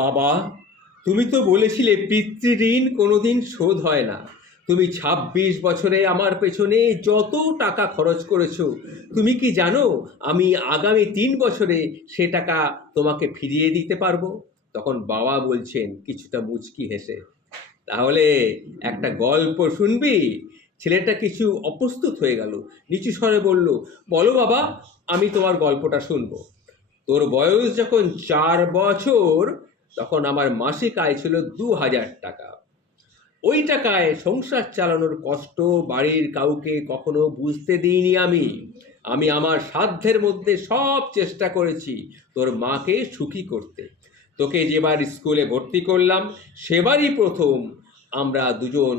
বাবা, তুমি তো বলেছিলে পিতৃঋণ কোনোদিন শোধ হয় না। তুমি ২৬ বছরে আমার পেছনে যত টাকা খরচ করেছো, তুমি কি জানো আমি আগামী ৩ বছরে সে টাকা তোমাকে ফিরিয়ে দিতে পারবো? তখন বাবা বলছেন কিছুটা মুচকি হেসে, তাহলে একটা গল্প শুনবি? ছেলেটা কিছু অপ্রস্তুত হয়ে গেল, নিচু স্বরে বলল, বলো বাবা, আমি তোমার গল্পটা শুনবো। তোর বয়স যখন ৪ বছর, তখন আমার মাসিক আয় ছিল ২০০০ টাকা। ওই টাকায় সংসার চালানোর কষ্ট বাড়ির কাউকে কখনো বুঝতে দিইনি আমি। আমি আমার সাধ্যের মধ্যে সব চেষ্টা করেছি তোর মাকে সুখী করতে। তোকে যেবার স্কুলে ভর্তি করলাম, সেবারই প্রথম আমরা দুজন,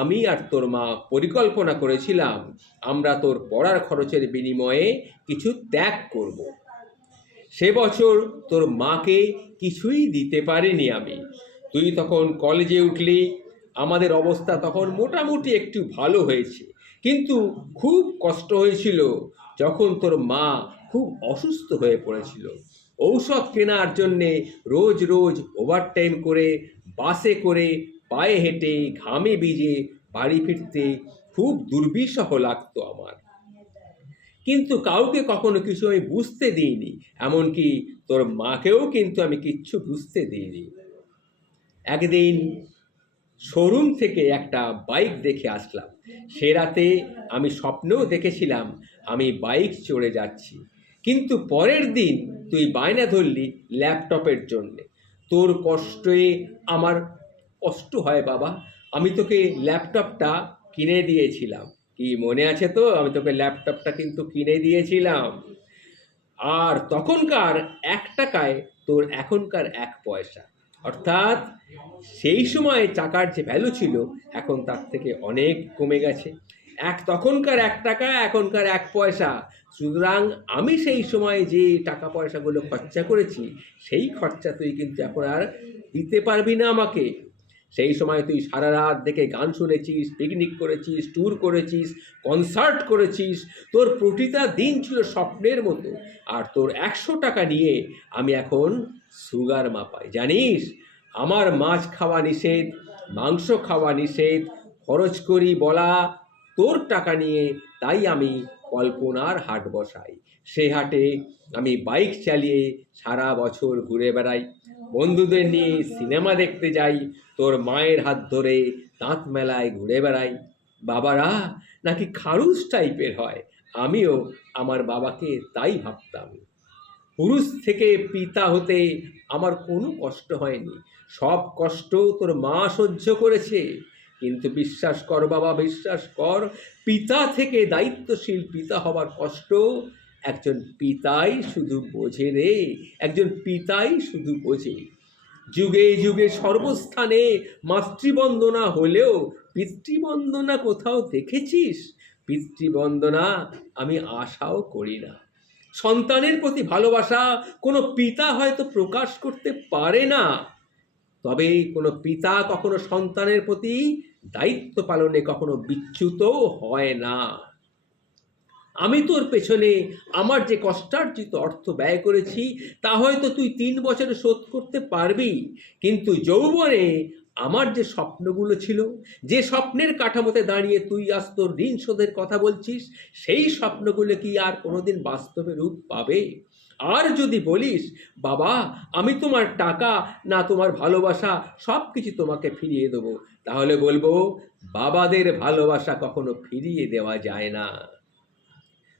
আমি আর তোর মা, পরিকল্পনা করেছিলাম আমরা তোর পড়ার খরচের বিনিময়ে কিছু ত্যাগ করব। সে বছর তোর মাকে কিছুই দিতে পারিনি আমি। তুই তখন কলেজে উঠলি, আমাদের অবস্থা তখন মোটামুটি একটু ভালো হয়েছে, কিন্তু খুব কষ্ট হয়েছিল যখন তোর মা খুব অসুস্থ হয়ে পড়েছিল। ঔষধ কেনার জন্যে রোজ রোজ ওভারটাইম করে, বাসে করে, পায়ে হেঁটে, ঘামে ভিজে বাড়ি ফিরতে খুব দুর্বিষহ লাগতো আমার। কিন্তু কাউকে কখনো কিছু আমি বুঝতে দিইনি, এমনকি তোর মাকেও কিন্তু আমি কিচ্ছু বুঝতে দিইনি। একদিন শোরুম থেকে একটা বাইক দেখে আসলাম। সে রাতে আমি স্বপ্নেও দেখেছিলাম আমি বাইক চড়ে যাচ্ছি। কিন্তু পরের দিন তুই বায়না ধরলি ল্যাপটপের জন্যে। তোর কষ্টে আমার কষ্ট হয় বাবা। আমি তোকে ল্যাপটপটা কিনে দিয়েছিলাম, কি মনে আছে তো? আমি তোকে ল্যাপটপটা কিন্তু কিনে দিয়েছিলাম। আর তখনকার ১ টাকায় তোর এখনকার ১ পয়সা। অর্থাৎ সেই সময় টাকার যে ভ্যালু ছিল, এখন তার থেকে অনেক কমে গেছে। তখনকার ১ টাকা, এখনকার ১ পয়সা। সুতরাং আমি সেই সময় যে টাকা পয়সাগুলো খরচা করেছি, সেই খরচা তুই কিন্তু এখন আর দিতে পারবি না আমাকে। সেই সময় তুই সারা রাত দেখে গান শুনেছিস, পিকনিক করেছিস, ট্যুর করেছিস, কনসার্ট করেছিস। তোর প্রতিটা দিন ছিল স্বপ্নের মতো। আর তোর ১০০ টাকা নিয়ে আমি এখন সুগার মাপাই, জানিস? আমার মাছ খাওয়া নিষেধ, মাংস খাওয়া নিষেধ, খরচ করি বলা তোর টাকা নিয়ে। তাই আমি কল্পনার হাট বসাই। সেই হাটে আমি বাইক চালিয়ে সারা বছর ঘুরে বেড়াই, বন্ধুদের নিয়ে সিনেমা দেখতে যাই, তোর মায়ের হাত ধরে দাঁত মেলায় ঘুরে বেড়াই। বাবারা নাকি খারুস টাইপের হয়, আমিও আমার বাবাকে তাই ভাবতাম। পুরুষ থেকে পিতা হতে আমার কোনো কষ্ট হয়নি, সব কষ্ট তোর মা সহ্য করেছে। কিন্তু বিশ্বাস কর বাবা, বিশ্বাস কর, পিতা থেকে দায়িত্বশীল পিতা হবার কষ্ট একজন পিতাই শুধু বোঝে রে, একজন পিতাই শুধু বোঝে। যুগে যুগে সর্বস্থানে মাতৃবন্দনা হলেও পিতৃবন্দনা কোথাও দেখেছিস? পিতৃবন্দনা আমি আশাও করি না। সন্তানের প্রতি ভালোবাসা কোনো পিতা হয়তো প্রকাশ করতে পারে না, তবে কোনো পিতা কখনো সন্তানের প্রতি দায়িত্ব পালনে কখনো বিচ্যুত হয় না। আমি তোর পেছনে আমার যে কষ্টার্জিত অর্থ ব্যয় করেছি, তা হয়তো তুই ৩ বছরে শোধ করতে পারবি, কিন্তু যৌবনে আমার যে স্বপ্নগুলো ছিল, যে স্বপ্নের কাঠামোতে দাঁড়িয়ে তুই আজ তোর ঋণ শোধের কথা বলছিস, সেই স্বপ্নগুলো কি আর কোনোদিন বাস্তবে রূপ পাবে? আর যদি বলিস বাবা, আমি তোমার টাকা না তোমার ভালোবাসা সব কিছু তোমাকে ফিরিয়ে দেবো, তাহলে বলবো বাবাদের ভালোবাসা কখনো ফিরিয়ে দেওয়া যায় না।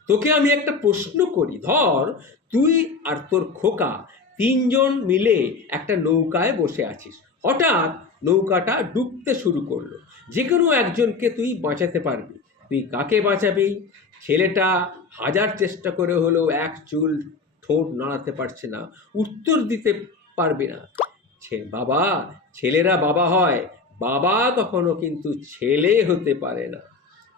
তোকে আমি একটা প্রশ্ন করি, ধর তুই আর তোর খোকা ৩ জন মিলে একটা নৌকায় বসে আছিস। হঠাৎ নৌকাটা ডুবতে শুরু করলো। যে কোনো একজনকে তুই বাঁচাতে পারবি, তুই কাকে বাঁচাবি? ছেলেটা হাজার চেষ্টা করে হলেও এক চুল ঠোঁট নাড়াতে পারছে না, উত্তর দিতে পারবে না। বাবা, ছেলেরা বাবা হয়, বাবা কখনো কিন্তু ছেলে হতে পারে না।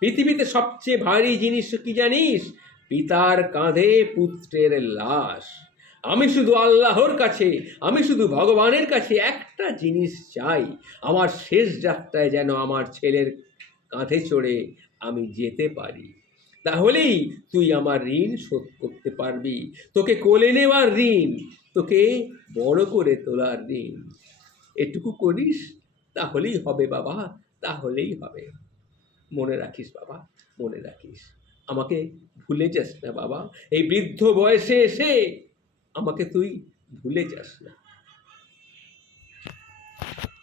পৃথিবীতে সবচেয়ে ভারী জিনিস কি জানিস? পিতার কাঁধে পুত্রের লাশ। আমি শুধু আল্লাহর কাছে, আমি শুধু ভগবানের কাছে একটা জিনিস চাই, আমার শেষ যাত্রায় যেন আমার ছেলের কাঁধে চড়ে আমি যেতে পারি। তাহলেই তুই আমার ঋণ শোধ করতে পারবি। তোকে কোলে নেওয়ার ঋণ, তোকে বড় করে তোলার ঋণ। এটুকু করিস, তাহলেই হবে বাবা, তাহলেই হবে। মনে রাখিস বাবা, মনে রাখিস। আমাকে ভুলে যাস না বাবা, এই বৃদ্ধ বয়সে এসে আমাকে তুই ভুলে যাস না।